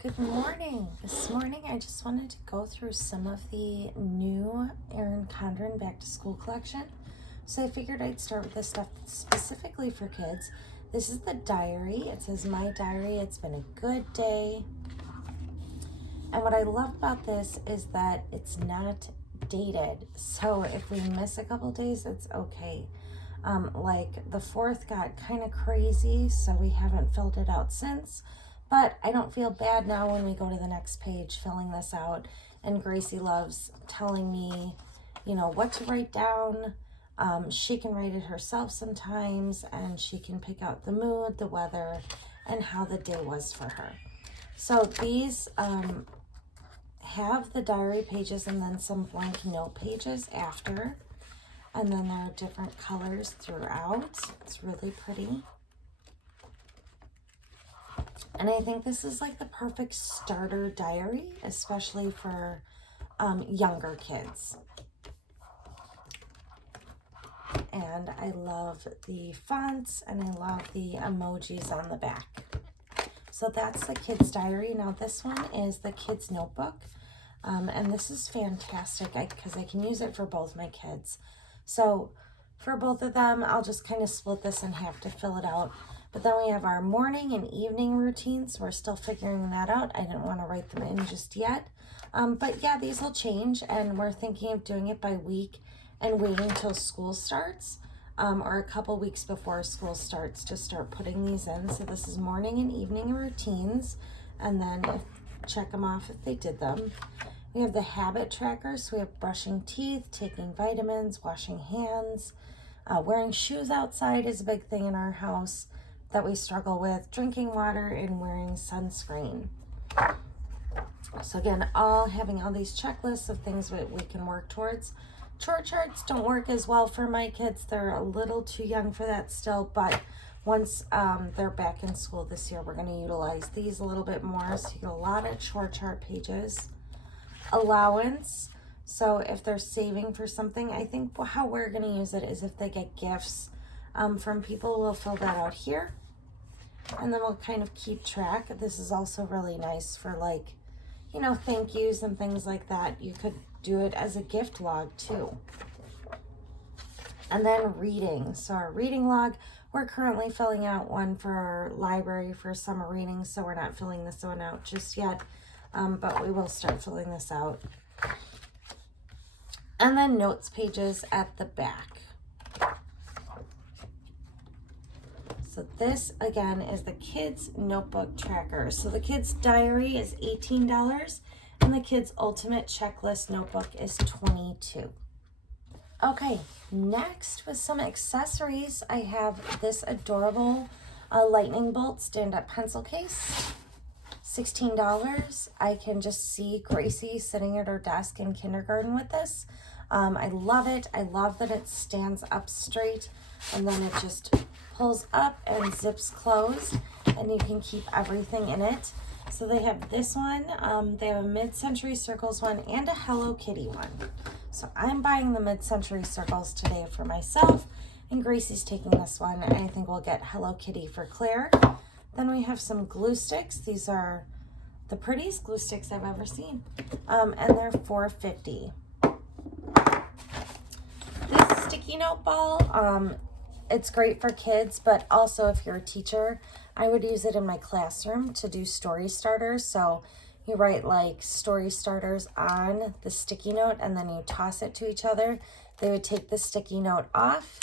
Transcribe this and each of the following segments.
Good morning. This morning I just wanted to go through some of the new Erin Condren Back to School collection. So I figured I'd start with this stuff specifically for kids. This is the diary. It says, "My diary, it's been a good day." And what I love about this is that it's not dated. So if we miss a couple days, it's okay. Like the 4th got kind of crazy, so we haven't filled it out since. But I don't feel bad now when we go to the next page filling this out. And Gracie loves telling me, what to write down. She can write it herself sometimes, and she can pick out the mood, the weather, and how the day was for her. So these have the diary pages and then some blank note pages after. And then there are different colors throughout. It's really pretty. And I think this is like the perfect starter diary, especially for younger kids. And I love the fonts and I love the emojis on the back. So that's the kids' diary. Now this one is the kids' notebook. And this is fantastic because I can use it for both my kids. So for both of them, I'll just kind of split this in half to fill it out. But then we have our morning and evening routines. We're still figuring that out. I didn't want to write them in just yet. But yeah, these will change. And we're thinking of doing it by week and waiting until school starts. Or a couple weeks before school starts to start putting these in. So this is morning and evening routines. And then check them off if they did them. We have the habit trackers. So we have brushing teeth, taking vitamins, washing hands. Wearing shoes outside is a big thing in our house that we struggle with, drinking water and wearing sunscreen. So again, having all these checklists of things that we can work towards. Chore charts don't work as well for my kids. They're a little too young for that still, but once they're back in school this year, we're going to utilize these a little bit more. So you get a lot of chore chart pages. Allowance. So if they're saving for something, I think how we're going to use it is if they get gifts from people, we'll fill that out here. And then we'll kind of keep track. This is also really nice for thank yous and things like that. You could do it as a gift log too. And then reading. So our reading log, we're currently filling out one for our library for summer reading, so we're not filling this one out just yet. But we will start filling this out. And then notes pages at the back. So this, again, is the kids' notebook tracker. So the kids' diary is $18, and the kids' ultimate checklist notebook is $22. Okay, next with some accessories, I have this adorable lightning bolt stand-up pencil case. $16. I can just see Gracie sitting at her desk in kindergarten with this. I love it. I love that it stands up straight and then it just pulls up and zips closed and you can keep everything in it. So they have this one, they have a mid-century circles one and a Hello Kitty one. So I'm buying the mid-century circles today for myself and Gracie's taking this one, and I think we'll get Hello Kitty for Claire. Then we have some glue sticks. These are the prettiest glue sticks I've ever seen. And they're $4.50. This sticky note ball, it's great for kids, but also if you're a teacher, I would use it in my classroom to do story starters. So you write like story starters on the sticky note and then you toss it to each other. They would take the sticky note off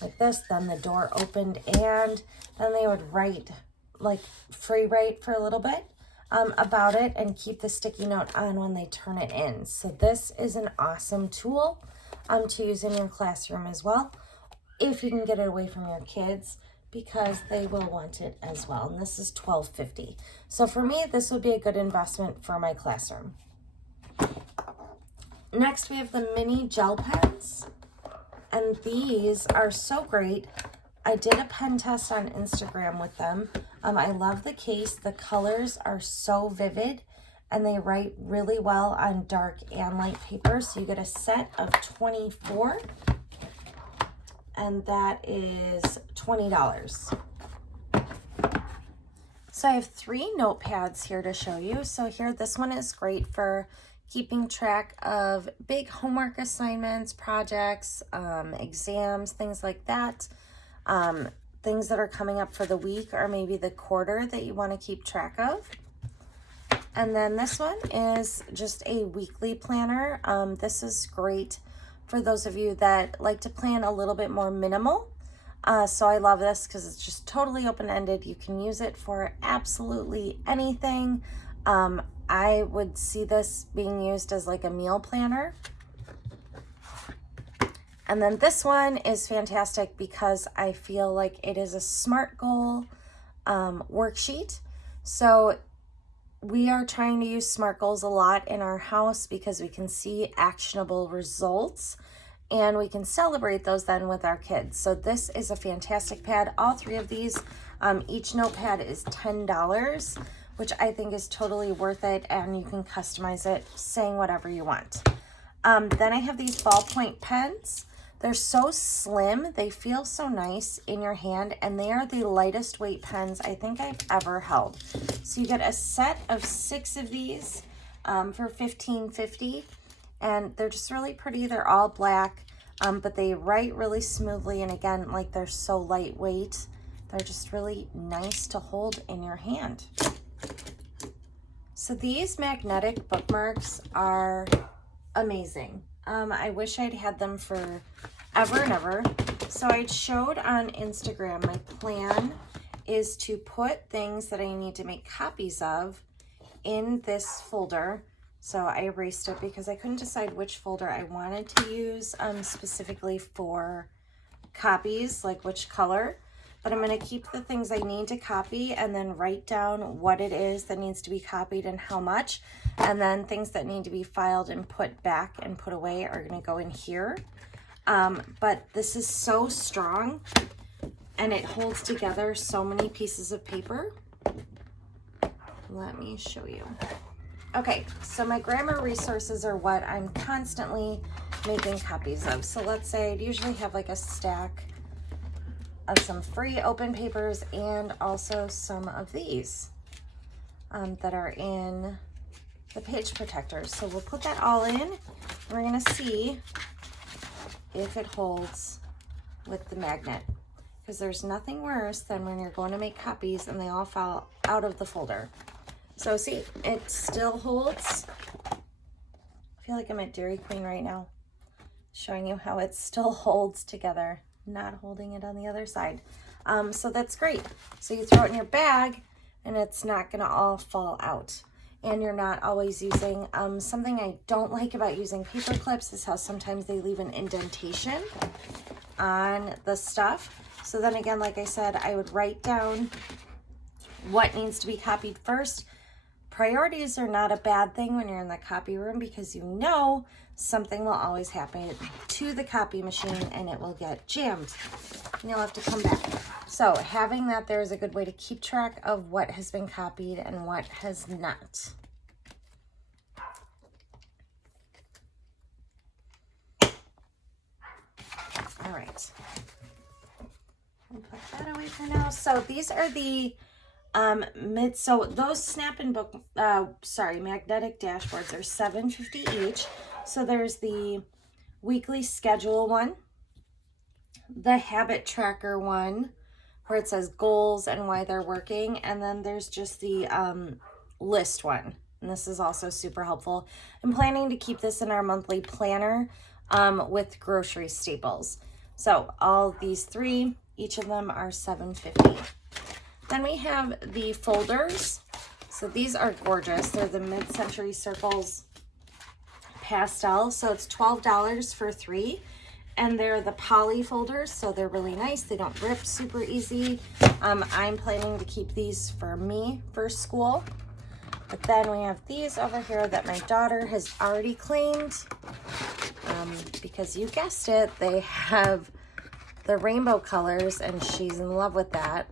like this, then the door opened, and then they would write free write for a little bit about it and keep the sticky note on when they turn it in. So this is an awesome tool to use in your classroom as well, if you can get it away from your kids, because they will want it as well. And this is $12.50. So for me, this would be a good investment for my classroom. Next, we have the mini gel pens, and these are so great. I did a pen test on Instagram with them. I love the case. The colors are so vivid and they write really well on dark and light paper. So you get a set of 24 and that is $20. So I have 3 notepads here to show you. So here, this one is great for keeping track of big homework assignments, projects, exams, things like that. Things that are coming up for the week or maybe the quarter that you want to keep track of. And then this one is just a weekly planner. This is great for those of you that like to plan a little bit more minimal. So I love this because it's just totally open-ended. You can use it for absolutely anything. I would see this being used as like a meal planner. And then this one is fantastic because I feel like it is a SMART goal worksheet. So we are trying to use SMART goals a lot in our house because we can see actionable results and we can celebrate those then with our kids. So this is a fantastic pad. All 3 of these, each notepad is $10, which I think is totally worth it, and you can customize it saying whatever you want. Then I have these ballpoint pens. They're so slim, they feel so nice in your hand, and they are the lightest weight pens I think I've ever held. So you get a set of 6 of these for $15.50, and they're just really pretty. They're all black, but they write really smoothly, and again, like, they're so lightweight. They're just really nice to hold in your hand. So these magnetic bookmarks are amazing. I wish I'd had them for ever and ever. So I showed on Instagram, my plan is to put things that I need to make copies of in this folder. So I erased it because I couldn't decide which folder I wanted to use specifically for copies, like which color. But I'm going to keep the things I need to copy and then write down what it is that needs to be copied and how much. And then things that need to be filed and put back and put away are going to go in here. But this is so strong and it holds together so many pieces of paper. Let me show you. Okay, so my grammar resources are what I'm constantly making copies of. So let's say I'd usually have like a stack of some free open papers and also some of these that are in the page protectors. So we'll put that all in. We're gonna see if it holds with the magnet, because there's nothing worse than when you're going to make copies and they all fall out of the folder. So see, it still holds. I feel like I'm at Dairy Queen right now, showing you how it still holds together, not holding it on the other side. So that's great. So you throw it in your bag and it's not gonna all fall out. And you're not always using, something I don't like about using paper clips is how sometimes they leave an indentation on the stuff. So then again, like I said, I would write down what needs to be copied first. Priorities are not a bad thing when you're in the copy room because you know something will always happen to the copy machine and it will get jammed and you'll have to come back. So having that there is a good way to keep track of what has been copied and what has not. All right. I'll put that away for now. So these are the so those Snap and Book, magnetic dashboards are $7.50 each. So there's the weekly schedule one, the habit tracker one, where it says goals and why they're working, and then there's just the list one, and this is also super helpful. I'm planning to keep this in our monthly planner with grocery staples. So all these 3, each of them are $7.50. Then we have the folders. So these are gorgeous. They're the Mid-Century Circles pastel. So it's $12 for 3. And they're the poly folders, so they're really nice. They don't rip super easy. I'm planning to keep these for me for school. But then we have these over here that my daughter has already claimed. Because you guessed it, they have the rainbow colors and she's in love with that.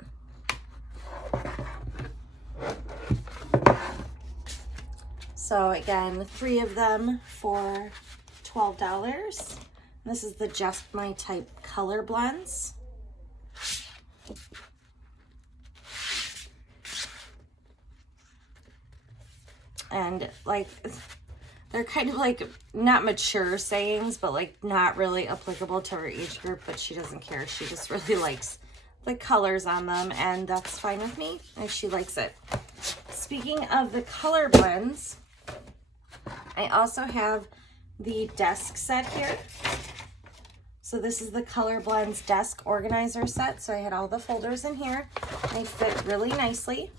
So again, 3 of them for $12. This is the Just My Type color blends. and like they're kind of like not mature sayings, but like not really applicable to her age group, but she doesn't care. She just really likes the colors on them, and that's fine with me if she likes it. Speaking of the color blends, I also have the desk set here. So this is the Color Blends desk organizer set. So I had all the folders in here. They fit really nicely.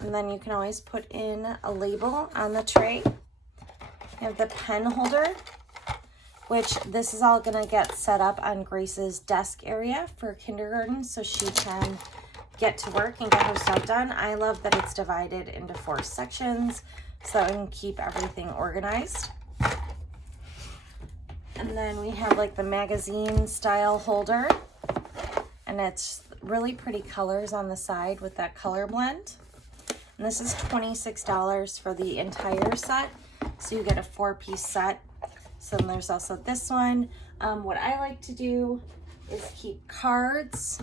And then you can always put in a label on the tray. You have the pen holder, which this is all gonna get set up on Grace's desk area for kindergarten so she can get to work and get her stuff done. I love that it's divided into 4 sections so I can keep everything organized. And then we have like the magazine style holder, and it's really pretty colors on the side with that color blend. And this is $26 for the entire set. So you get a 4-piece set. So then there's also this one. What I like to do is keep cards,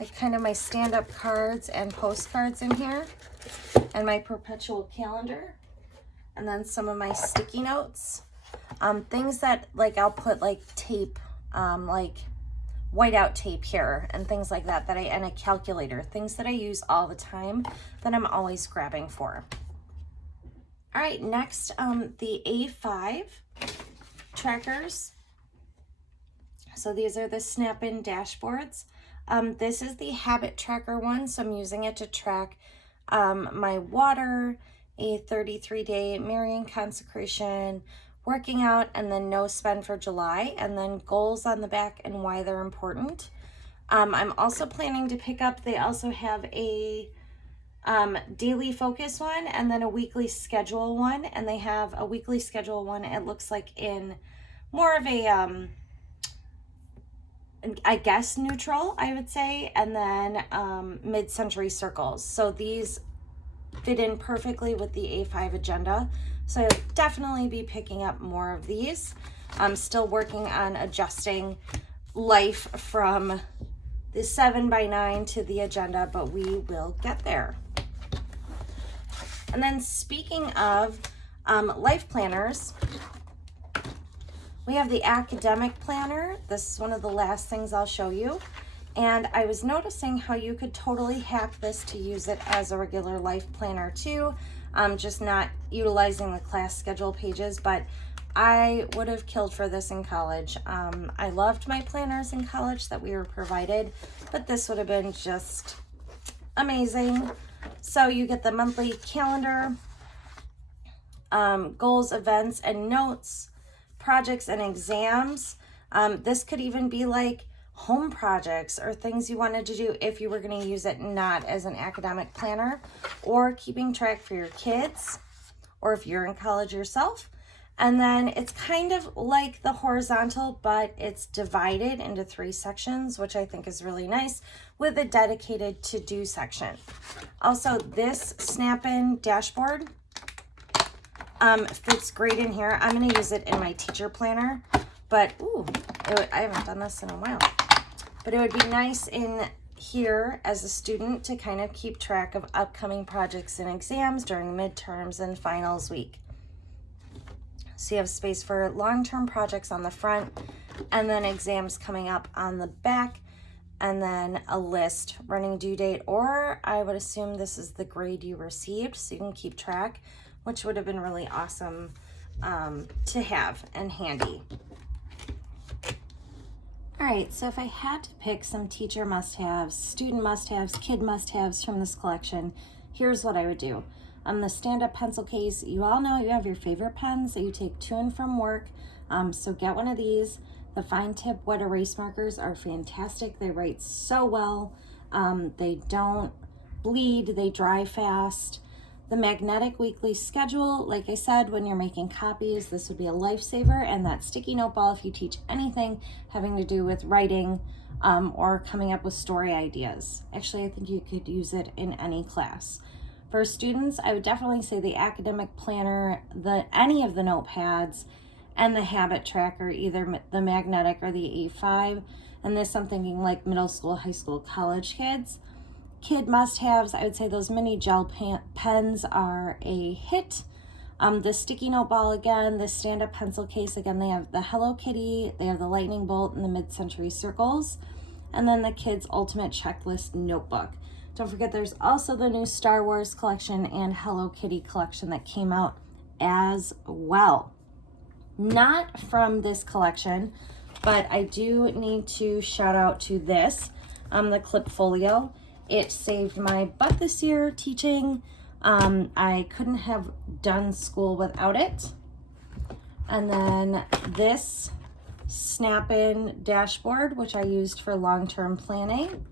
like kind of my stand-up cards and postcards in here, and my perpetual calendar, and then some of my sticky notes. Things that like I'll put like tape, like whiteout tape here and things like that, and a calculator, things that I use all the time that I'm always grabbing for. All right, next, the A5 trackers. So these are the snap-in dashboards. This is the habit tracker one, so I'm using it to track my water, a 33-day Marian consecration, working out, and then no spend for July, and then goals on the back and why they're important. I'm also planning to pick up, they also have a daily focus one and then a weekly schedule one, and they have a weekly schedule one, it looks like in more of a, I guess neutral, I would say, and then mid-century circles. So these fit in perfectly with the A5 agenda. So I'll definitely be picking up more of these. I'm still working on adjusting life from the 7x9 to the agenda, but we will get there. And then speaking of life planners, we have the academic planner. This is one of the last things I'll show you. And I was noticing how you could totally hack this to use it as a regular life planner too. Just not utilizing the class schedule pages, but I would have killed for this in college. I loved my planners in college that we were provided, but this would have been just amazing. So you get the monthly calendar, goals, events, and notes, projects and exams. This could even be like home projects or things you wanted to do if you were going to use it not as an academic planner, or keeping track for your kids, or if you're in college yourself. And then it's kind of like the horizontal, but it's divided into 3 sections, which I think is really nice, with a dedicated to-do section. Also, this snap-in dashboard fits great in here. I'm going to use it in my teacher planner, but I haven't done this in a while. But it would be nice in here as a student to kind of keep track of upcoming projects and exams during midterms and finals week. So you have space for long-term projects on the front, and then exams coming up on the back, and then a list, running due date, or I would assume this is the grade you received, so you can keep track, which would have been really awesome to have and handy. All right, so if I had to pick some teacher must-haves, student must-haves, kid must-haves from this collection, here's what I would do. The stand-up pencil case, you all know you have your favorite pens that you take to and from work, so get one of these. The fine tip wet erase markers are fantastic. They write so well. They don't bleed, they dry fast. The magnetic weekly schedule, like I said, when you're making copies, this would be a lifesaver. And that sticky note ball if you teach anything having to do with writing or coming up with story ideas. Actually, I think you could use it in any class. For students, I would definitely say the academic planner, any of the notepads, and the habit tracker, either the magnetic or the A5. And this I'm thinking like middle school, high school, college kids. kid must-haves, I would say those mini gel pens are a hit. The sticky note ball again, the stand-up pencil case again, they have the Hello Kitty, they have the lightning bolt and the mid-century circles, and then the kids' ultimate checklist notebook. Don't forget there's also the new Star Wars collection and Hello Kitty collection that came out as well. Not from this collection, but I do need to shout out to this, the clip folio. It saved my butt this year teaching. I couldn't have done school without it. And then this snap-in dashboard, which I used for long-term planning.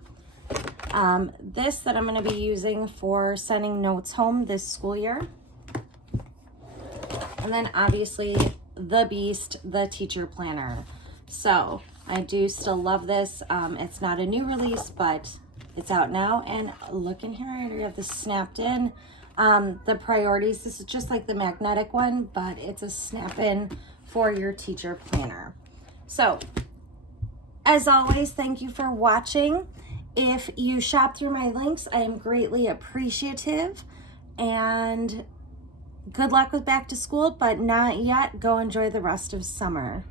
This that I'm going to be using for sending notes home this school year. And then obviously the beast, the teacher planner. So I do still love this. It's not a new release, but it's out now. And look in here, I already have this snapped in. The priorities, this is just like the magnetic one, but it's a snap-in for your teacher planner. So as always, thank you for watching. If you shop through my links, I am greatly appreciative, and good luck with back to school, but not yet. Go enjoy the rest of summer.